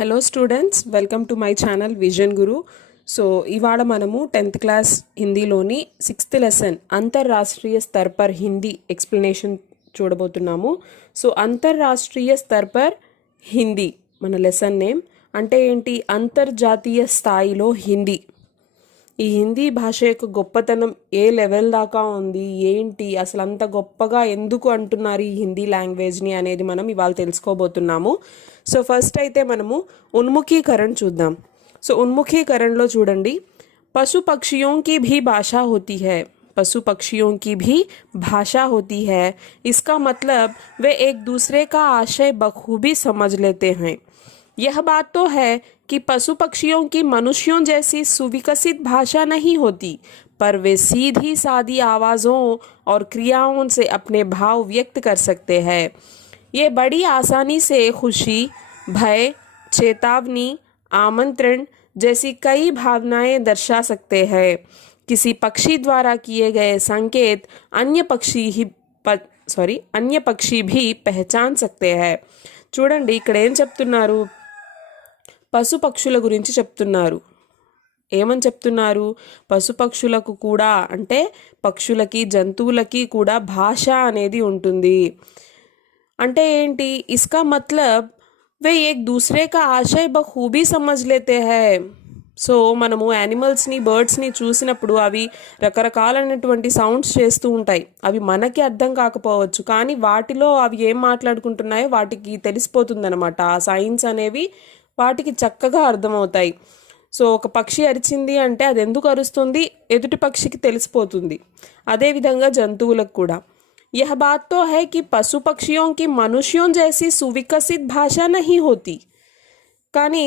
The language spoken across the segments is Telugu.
Hello students, welcome to my channel Vision Guru. So ఇవాళ మనము 10th క్లాస్ హిందీలోని 6th లెసన్ అంతర్రాష్ట్రీయ స్తర్ పర్ హిందీ ఎక్స్ప్లెనేషన్ చూడబోతున్నాము. సో అంతర్రాష్ట్రీయ స్తర్ పర్ హిందీ మన లెసన్ నేమ్. అంటే ఏంటి? అంతర్జాతీయ స్థాయిలో హిందీ. ఈ హిందీ భాష యొక్క గొప్పతనం ఏ లెవెల్ దాకా ఉంది, ఏంటి, అసలు అంత గొప్పగా ఎందుకు అంటున్నారు ఈ హిందీ లాంగ్వేజ్ని అనేది మనం ఇవాళ తెలుసుకోబోతున్నాము. సో ఫస్ట్ అయితే మనము ఉన్ముఖీకరణ చూద్దాం. సో ఉన్ముఖీకరణలో చూడండి, పశు పక్షిयों की भी भाषा होती है. पशु पक्षियों की भी भाषा होती है. इसका मतलब वे एक दूसरे का आशय बखूबी समझ लेते हैं. यह बात तो है कि पशु पक्षियों की मनुष्यों जैसी सुविकसित भाषा नहीं होती, पर वे सीधी सादी आवाज़ों और क्रियाओं से अपने भाव व्यक्त कर सकते हैं. ये बड़ी आसानी से खुशी, भय, चेतावनी, आमंत्रण जैसी कई भावनाएं दर्शा सकते हैं. किसी पक्षी द्वारा किए गए संकेत अन्य पक्षी भी पहचान सकते हैं. చూడండి, ఇక్కడ ఏం చెప్తున్నారు? పశుపక్షుల గురించి చెప్తున్నారు. ఏమని చెప్తున్నారు? పశుపక్షులకు కూడా, అంటే పక్షులకి, జంతువులకి కూడా భాష అనేది ఉంటుంది. అంటే ఏంటి? ఇస్కా మతలబ్ వే ఏక్ దూసరే కా ఆశయ బఖూబీ సమజ్ లేతే హై. సో మనము యానిమల్స్ని, బర్డ్స్ని చూసినప్పుడు అవి రకరకాలైనటువంటి సౌండ్స్ చేస్తూ ఉంటాయి. అవి మనకి అర్థం కాకపోవచ్చు, కానీ వాటిలో అవి ఏం మాట్లాడుకుంటున్నాయో వాటికి తెలిసిపోతుందన్నమాట. ఆ సైన్స్ అనేవి వాటికి చక్కగా అర్థమవుతాయి. సో ఒక పక్షి అరిచింది అంటే అది ఎందుకు అరుస్తుంది, ఎదుటి పక్షికి తెలిసిపోతుంది. అదేవిధంగా జంతువులకు కూడా. यह बात तो है कि पशु पक्षियों की मनुष्यों जैसी सुविकसित भाषा नहीं होती. కానీ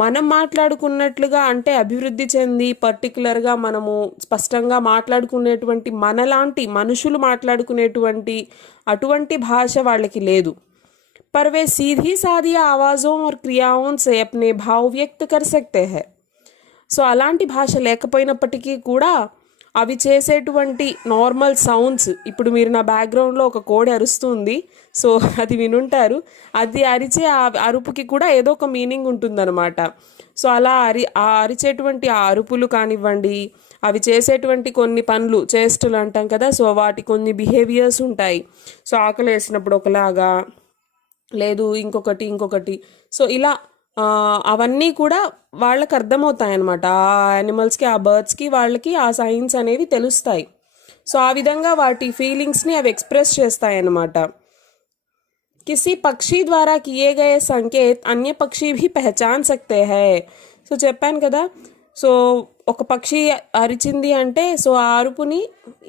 మనం మాట్లాడుకున్నట్లుగా, అంటే అభివృద్ధి చెంది పర్టికులర్గా మనము స్పష్టంగా మాట్లాడుకునేటువంటి మనలాంటి మనుషులు మాట్లాడుకునేటువంటి అటువంటి భాష వాళ్ళకి లేదు. पर वे सीधी सादी आवाज़ों और क्रियाओं से अपने भाव व्यक्त कर सकते हैं. సో అలాంటి భాష లేకపోయినప్పటికీ కూడా అవి చేసేటువంటి నార్మల్ సౌండ్స్, ఇప్పుడు మీరు నా బ్యాక్గ్రౌండ్లో ఒక కోడి అరుస్తుంది, సో అది వినుంటారు. అది అరిచే ఆ అరుపుకి కూడా ఏదో ఒక మీనింగ్ ఉంటుందన్నమాట. సో అలా అరిచేటువంటి ఆ అరుపులు కానివ్వండి, అవి చేసేటువంటి కొన్ని పనులు, చేష్టలు అంటాం కదా, సో వాటి కొన్ని బిహేవియర్స్ ఉంటాయి. సో ఆకలి వేసినప్పుడు ఒకలాగా, లేదు ఇంకొకటి. సో ఇలా అవన్నీ కూడా వాళ్ళకి అర్థమవుతాయి అన్నమాట. ఆ యానిమల్స్కి, ఆ బర్డ్స్కి, వాళ్ళకి ఆ సైన్స్ అనేవి తెలుస్తాయి. సో ఆ విధంగా వాటి ఫీలింగ్స్ని అవి ఎక్స్ప్రెస్ చేస్తాయి అన్నమాట. కిసి పక్షి ద్వారా కియే గయే సంకేత్ అన్య పక్షి భీ పెహచాన్ సక్తే హై. సో చెప్పాను కదా, సో ఒక పక్షి అరిచింది అంటే సో ఆ అరుపుని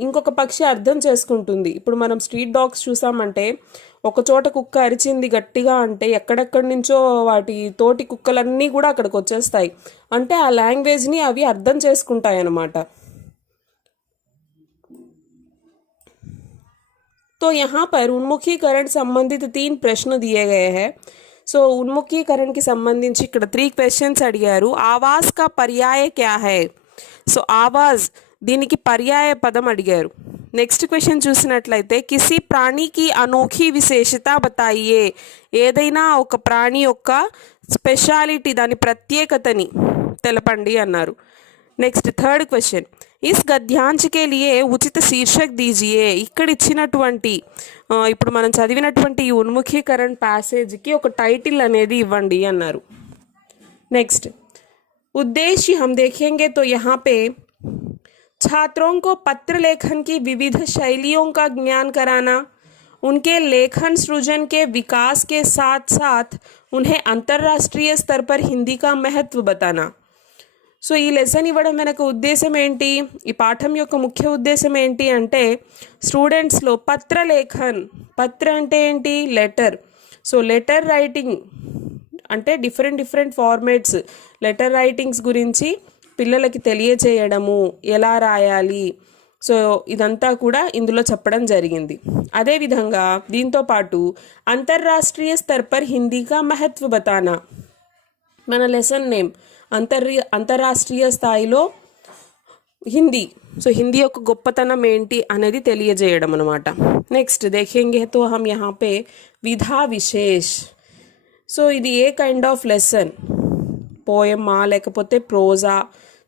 ఇంకొక పక్షి అర్థం చేసుకుంటుంది. ఇప్పుడు మనం స్ట్రీట్ డాగ్స్ చూసామంటే, ఒక చోట కుక్క అరిచింది గట్టిగా అంటే ఎక్కడెక్కడి నుంచో వాటి తోటి కుక్కలన్నీ కూడా అక్కడికి వచ్చేస్తాయి. అంటే ఆ లాంగ్వేజ్ని అవి అర్థం చేసుకుంటాయి అన్నమాట. तो यहाँ पर उन्मुखीकरण संबंधित 3 प्रश्न दिए गए हैं. సో ఉన్ముఖీకరణకి సంబంధించి ఇక్కడ 3 క్వశ్చన్స్ అడిగారు. ఆవాజ్ కా పర్యాయ క్యా హై. సో ఆవాజ్, దీనికి పర్యాయ పదం అడిగారు. నెక్స్ట్ క్వశ్చన్ చూసినట్లయితే, కిసి ప్రాణికి అనోఖీ విశేషత బతాయియే. ఏదైనా ఒక ప్రాణి యొక్క స్పెషాలిటీ, దాని ప్రత్యేకతని తెలపండి అన్నారు. నెక్స్ట్ థర్డ్ క్వశ్చన్, ఇస్ గద్యాంశకే లియే ఉచిత శీర్షక్ దీజియే. ఇక్కడ ఇచ్చినటువంటి ఇప్పుడు మనం చదివినటువంటి ఈ ఉన్ముఖీకరణ ప్యాసేజ్కి ఒక టైటిల్ అనేది ఇవ్వండి అన్నారు. నెక్స్ట్ उद्देश्य हम देखेंगे तो यहाँ पे छात्रों को पत्र लेखन की विविध शैलियों का ज्ञान कराना, उनके लेखन सृजन के विकास के साथ साथ उन्हें अंतर्राष्ट्रीय स्तर पर हिंदी का महत्व बताना. సో ఈ లెసన్ ఇవ్వడం వెనక ఉద్దేశం ఏంటి, ఈ పాఠం యొక్క ముఖ్య ఉద్దేశం ఏంటి అంటే, స్టూడెంట్స్లో పత్రలేఖన్, పత్ర అంటే ఏంటి, లెటర్. సో లెటర్ రైటింగ్ అంటే డిఫరెంట్ ఫార్మేట్స్, లెటర్ రైటింగ్స్ గురించి పిల్లలకి తెలియచేయడము, ఎలా రాయాలి, సో ఇదంతా కూడా ఇందులో చెప్పడం జరిగింది. అదేవిధంగా దీంతోపాటు అంతర్రాష్ట్రీయ స్తర్ పర్ హిందీ కా మహత్వ బతానా, మన లెసన్ నేమ్ అంతర్రాష్ట్రీయ స్థాయిలో హిందీ. సో హిందీ యొక్క గొప్పతనం ఏంటి అనేది తెలియజేయడం అనమాట. నెక్స్ట్ దేఖేంగే తో హమ్ యహా పే విధా విశేష్. సో ఇది ఏ కైండ్ ఆఫ్ లెసన్, పోయమా లేకపోతే ప్రోజా?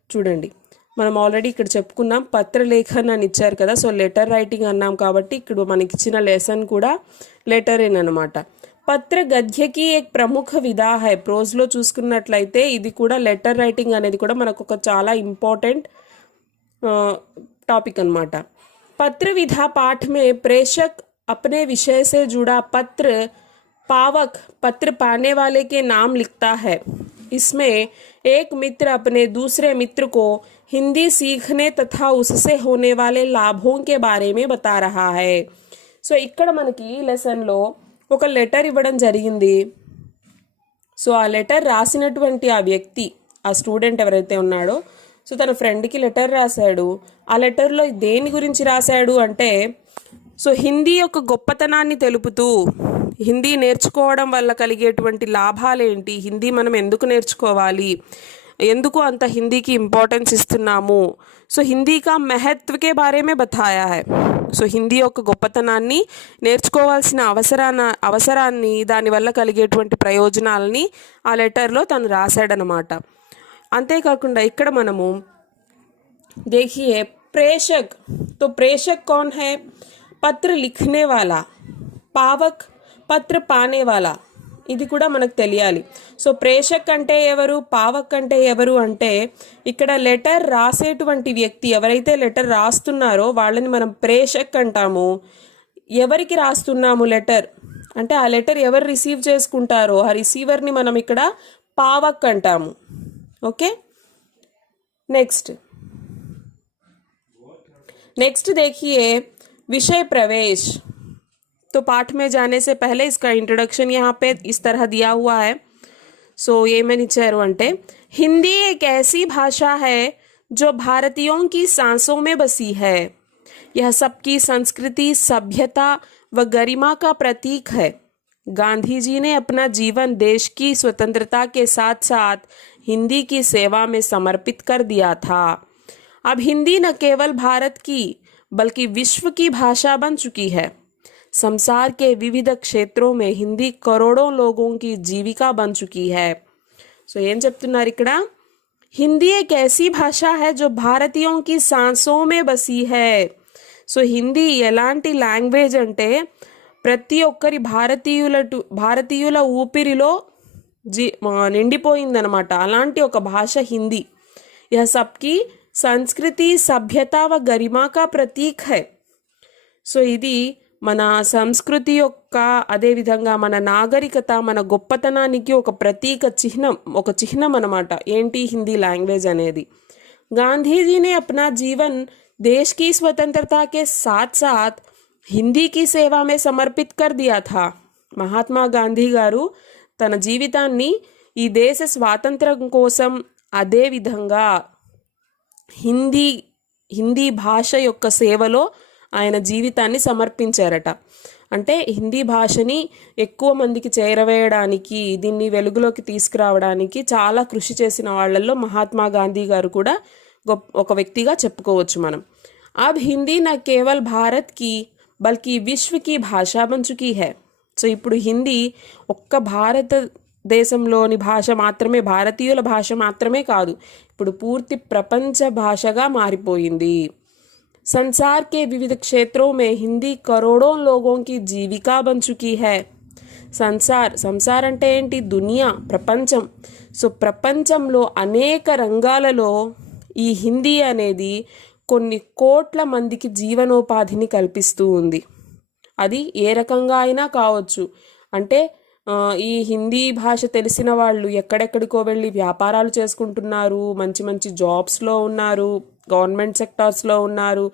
చూడండి, మనం ఆల్రెడీ ఇక్కడ చెప్పుకున్నాం పత్రలేఖన్ అని ఇచ్చారు కదా, సో లెటర్ రైటింగ్ అన్నాం కాబట్టి ఇక్కడ మనకి ఇచ్చిన లెసన్ కూడా లెటరేన్ అనమాట. పత్ర గద్యకి ఏక్ ప్రముఖ విధా హై. ప్రోజ్లో చూసుకున్నట్లయితే ఇది కూడా లెటర్ రైటింగ్ అనేది కూడా మనకు ఒక చాలా ఇంపార్టెంట్ टॉपिक अन्नमाटा. पत्र विधा पाठ में प्रेषक अपने विषय से जुड़ा पत्र पावक पत्र पाने वाले के नाम लिखता है. इसमें एक मित्र अपने दूसरे मित्र को हिंदी सीखने तथा उससे होने वाले लाभों के बारे में बता रहा है. సో ఇక్కడ మనకి లెసన్లో ఒక లెటర్ ఇవ్వడం జరిగింది. సో ఆ లెటర్ రాసినటువంటి ఆ వ్యక్తి, ఆ స్టూడెంట్ ఎవరైతే ఉన్నాడో, సో తన ఫ్రెండ్కి లెటర్ రాశాడు. ఆ లెటర్లో దేని గురించి రాశాడు అంటే, సో హిందీ యొక్క గొప్పతనాన్ని తెలుపుతూ, హిందీ నేర్చుకోవడం వల్ల కలిగేటువంటి లాభాలేంటి, హిందీ మనం ఎందుకు నేర్చుకోవాలి, ఎందుకు అంత హిందీకి ఇంపార్టెన్స్ ఇస్తున్నాము, సో హిందీ కా మహత్వకే బారే మే బతాయా హై. సో హిందీ యొక్క గొప్పతనాన్ని, నేర్చుకోవాల్సిన అవసరాన్ని, దానివల్ల కలిగేటువంటి ప్రయోజనాలని ఆ లెటర్లో తను రాశాడనమాట. అంతేకాకుండా ఇక్కడ మనము देखिए प्रेषक, तो प्रेषक कौन है? पत्र लिखने वाला, पावक पत्र पाने वाला, ఇది కూడా మనకు తెలియాలి. సో ప్రేషక్ అంటే ఎవరు, పావక్ అంటే ఎవరు అంటే, ఇక్కడ లెటర్ రాసేటువంటి వ్యక్తి ఎవరైతే లెటర్ రాస్తున్నారో వాళ్ళని మనం ప్రేషక్ అంటాము. ఎవరికి రాస్తున్నాము లెటర్ అంటే, ఆ లెటర్ ఎవరు రిసీవ్ చేసుకుంటారో ఆ రిసీవర్ని మనం ఇక్కడ పావక్ అంటాము. ओके, नेक्स्ट देखिए विषय प्रवेश. तो पाठ में जाने से पहले इसका इंट्रोडक्शन यहाँ पे इस तरह दिया हुआ है. सो ये मैंने इच्चारू अंटे, हिंदी एक ऐसी भाषा है जो भारतीयों की सांसों में बसी है. यह सबकी संस्कृति, सभ्यता व गरिमा का प्रतीक है. गांधी जी ने अपना जीवन देश की स्वतंत्रता के साथ साथ हिंदी की सेवा में समर्पित कर दिया था. अब हिंदी न केवल भारत की बल्कि विश्व की भाषा बन चुकी है. संसार के विविध क्षेत्रों में हिंदी करोड़ों लोगों की जीविका बन चुकी है. सो ఏం చెప్తున్నారు ఇక్కడ, हिंदी एक ऐसी भाषा है जो भारतीयों की सांसों में बसी है. సో హిందీ ఎలాంటి లాంగ్వేజ్ అంటే, ప్రతి ఒక్కరి భారతీయుల ఊపిరిలో నిండిపోయిందనమాట. అలాంటి ఒక భాష హిందీ. యహ సబ్కి సంస్కృతి, సభ్యత వ గరిమా కా ప్రతీక్ హై. సో ఇది మన సంస్కృతి యొక్క, అదేవిధంగా మన నాగరికత, మన గొప్పతనానికి ఒక ప్రతీక చిహ్నం, ఒక చిహ్నం అనమాట. ఏంటి హిందీ లాంగ్వేజ్ అనేది. గాంధీజీ నే అప్నా జీవన్ देश की स्वतंत्रता के साथ साथ हिंदी की सेवा में समर्पित कर दिया था. మహాత్మా గాంధీ గారు తన జీవితాన్ని ఈ దేశ స్వాతంత్రం కోసం, అదేవిధంగా హిందీ భాష యొక్క సేవలో ఆయన జీవితాన్ని సమర్పించారట. అంటే హిందీ భాషని ఎక్కువ మందికి చేరవేయడానికి, దీన్ని వెలుగులోకి తీసుకురావడానికి చాలా కృషి చేసిన వాళ్ళల్లో మహాత్మా గాంధీ గారు కూడా ఒక వ్యక్తిగా చెప్పుకోవచ్చు మనం. అబ్ హిందీ నా కేవల్ భారత్ కి బల్కి విశ్వ కి భాషా బన్ చుకీ హై. సో ఇప్పుడు హిందీ ఒక్క భారతదేశంలోని భాష మాత్రమే, భారతీయుల భాష మాత్రమే కాదు, ఇప్పుడు పూర్తి ప్రపంచ భాషగా మారిపోయింది. సంసార్ కే వివిధ క్షేత్రోं में हिंदी करोड़ों लोगों की जीविका बन चुकी है. సంసార్ అంటే ఏంటి, దునియా, ప్రపంచం. సో ప్రపంచంలో అనేక రంగాలలో ఈ హిందీ అనేది కొన్ని కోట్ల మందికి జీవనోపాధిని కల్పిస్తూ ఉంది. అది ఏ రకంగా అయినా కావచ్చు. అంటే ఈ హిందీ భాష తెలిసిన వాళ్ళు ఎక్కడెక్కడికో వెళ్ళి వ్యాపారాలు చేసుకుంటున్నారు, మంచి మంచి జాబ్స్లో ఉన్నారు, గవర్నమెంట్ సెక్టార్స్లో ఉన్నారు,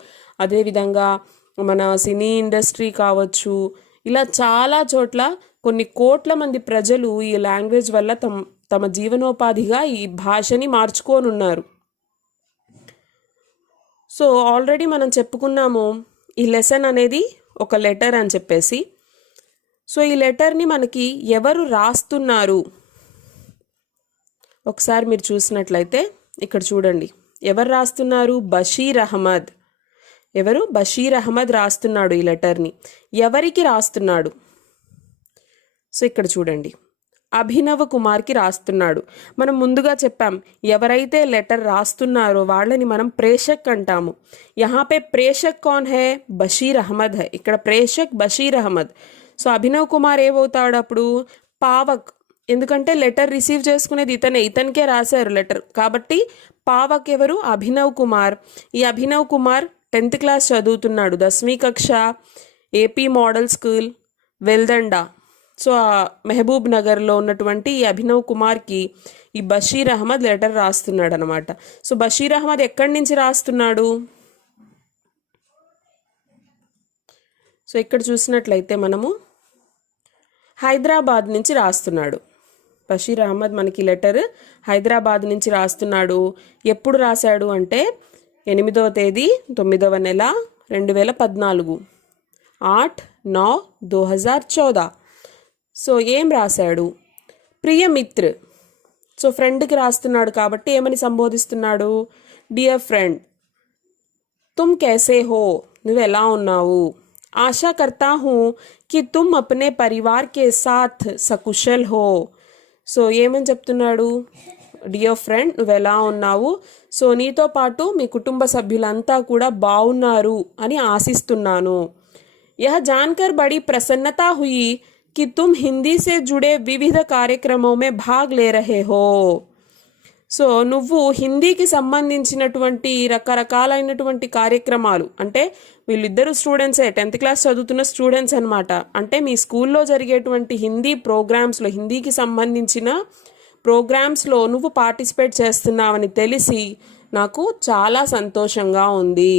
అదేవిధంగా మన సినీ ఇండస్ట్రీ కావచ్చు, ఇలా చాలా చోట్ల కొన్ని కోట్ల మంది ప్రజలు ఈ లాంగ్వేజ్ వల్ల తమ జీవనోపాధిగా ఈ భాషని మార్చుకోనున్నారు. సో ఆల్రెడీ మనం చెప్పుకున్నాము ఈ లెసన్ అనేది ఒక లెటర్ అని చెప్పేసి. సో ఈ లెటర్ని మనకి ఎవరు రాస్తున్నారు ఒకసారి మీరు చూసినట్లయితే ఇక్కడ చూడండి, ఎవరు రాస్తున్నారు, బషీర్ అహ్మద్. ఎవరు, బషీర్ అహ్మద్ రాస్తున్నాడు ఈ లెటర్ని. ఎవరికి రాస్తున్నాడు, సో ఇక్కడ చూడండి, అభినవ్ కుమార్కి రాస్తున్నాడు. మనం ముందుగా చెప్పాం, ఎవరైతే లెటర్ రాస్తున్నారో వాళ్ళని మనం ప్రేషక్ అంటాము. యహా పే ప్రేషక్ కౌన్ హై? బషీర్ అహ్మద్ హై. ఇక్కడ ప్రేషక్ బషీర్ అహ్మద్. సో అభినవ్ కుమార్ ఏమవుతాడు అప్పుడు? పావక్. ఎందుకంటే లెటర్ రిసీవ్ చేసుకునేది ఇతనికే రాశారు లెటర్, కాబట్టి పావక్ ఎవరు? అభినవ్ కుమార్. ఈ అభినవ్ కుమార్ 10th క్లాస్ చదువుతున్నాడు, 10वीं కక్ష, AP model school, Veldanda. So మహబూబ్ నగర్లో ఉన్నటువంటి ఈ అభినవ్ కుమార్కి ఈ బషీర్ అహ్మద్ లెటర్ రాస్తున్నాడు అనమాట. సో బషీర్ అహ్మద్ ఎక్కడి నుంచి రాస్తున్నాడు? సో ఇక్కడ చూసినట్లయితే మనము హైదరాబాద్ నుంచి రాస్తున్నాడు. బషీర్ అహ్మద్ మనకి లెటర్ హైదరాబాద్ నుంచి రాస్తున్నాడు. ఎప్పుడు రాశాడు అంటే 8వ తేదీ 9వ నెల 2014, 8/9/2014. సో ఏం రాశాడు? ప్రియమిత్ర. సో ఫ్రెండ్కి రాస్తున్నాడు కాబట్టి ఏమని సంబోధిస్తున్నాడు? డియర్ ఫ్రెండ్, తుమ్ कैसे हो? నువ్వు ఎలా ఉన్నావు? आशा करता हूँ कि तुम अपने परिवार के साथ सकुशल हो. సో ఏమని చెప్తున్నాడు? డియర్ ఫ్రెండ్, నువ్వు ఎలా ఉన్నావు? సో నీతో పాటు మీ కుటుంబ సభ్యులంతా కూడా బాగున్నారు అని ఆశిస్తున్నాను. यह जानकर बड़ी प्रसन्नता हुई कि तुम हिंदी से जुड़े विविध कार्यक्रमों में भाग ले रहे हो. సో నువ్వు హిందీకి సంబంధించినటువంటి రకరకాలైనటువంటి కార్యక్రమాలు, అంటే వీళ్ళిద్దరు స్టూడెంట్సే, 10th క్లాస్ చదువుతున్న స్టూడెంట్స్ అనమాట. అంటే మీ స్కూల్లో జరిగేటువంటి హిందీ ప్రోగ్రామ్స్లో, హిందీకి సంబంధించిన ప్రోగ్రామ్స్లో నువ్వు పార్టిసిపేట్ చేస్తున్నావని తెలిసి నాకు చాలా సంతోషంగా ఉంది.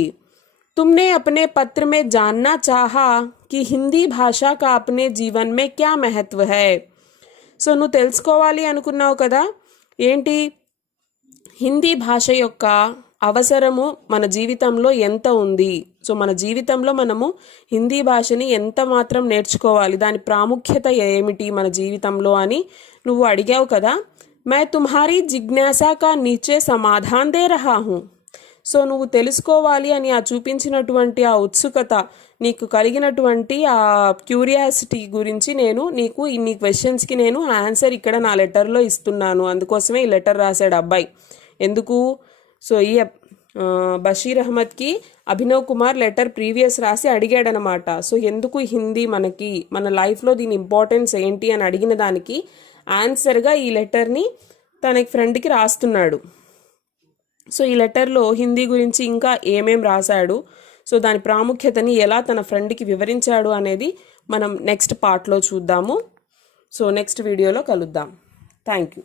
तुमने अपने पत्र में जानना चाहा कि हिंदी भाषा का अपने जीवन में क्या महत्व है. సో నువ్వు తెలుసుకోవాలి అనుకున్నావు కదా, ఏంటి? హిందీ భాష యొక్క అవసరము మన జీవితంలో ఎంత ఉంది. సో మన జీవితంలో మనము హిందీ భాషని ఎంత మాత్రం నేర్చుకోవాలి, దాని ప్రాముఖ్యత ఏమిటి మన జీవితంలో అని నువ్వు అడిగావు కదా. मैं तुम्हारी जिज्ञासा का नीचे समाधान दे रहा हूँ. సో నువ్వు తెలుసుకోవాలి అని ఆ చూపించినటువంటి ఆ ఉత్సుకత, నీకు కలిగినటువంటి ఆ క్యూరియాసిటీ గురించి నేను నీకు ఇన్ని క్వశ్చన్స్కి నేను ఆన్సర్ ఇక్కడ నా లెటర్లో ఇస్తున్నాను. అందుకోసమే ఈ లెటర్ రాశాడు అబ్బాయి. ఎందుకు? సో ఈ బషీర్ అహ్మద్కి అభినవ్ కుమార్ లెటర్ ప్రీవియస్ రాసి అడిగాడనమాట. సో ఎందుకు హిందీ మనకి, మన లైఫ్లో దీని ఇంపార్టెన్స్ ఏంటి అని అడిగిన దానికి ఆన్సర్గా ఈ లెటర్ని తన ఫ్రెండ్కి రాస్తున్నాడు. సో ఈ లెటర్లో హిందీ గురించి ఇంకా ఏమేం రాశాడు, సో దాని ప్రాముఖ్యతని ఎలా తన ఫ్రెండ్కి వివరించాడు అనేది మనం నెక్స్ట్ పార్ట్లో చూద్దాము. సో నెక్స్ట్ వీడియోలో కలుద్దాం. Thank you.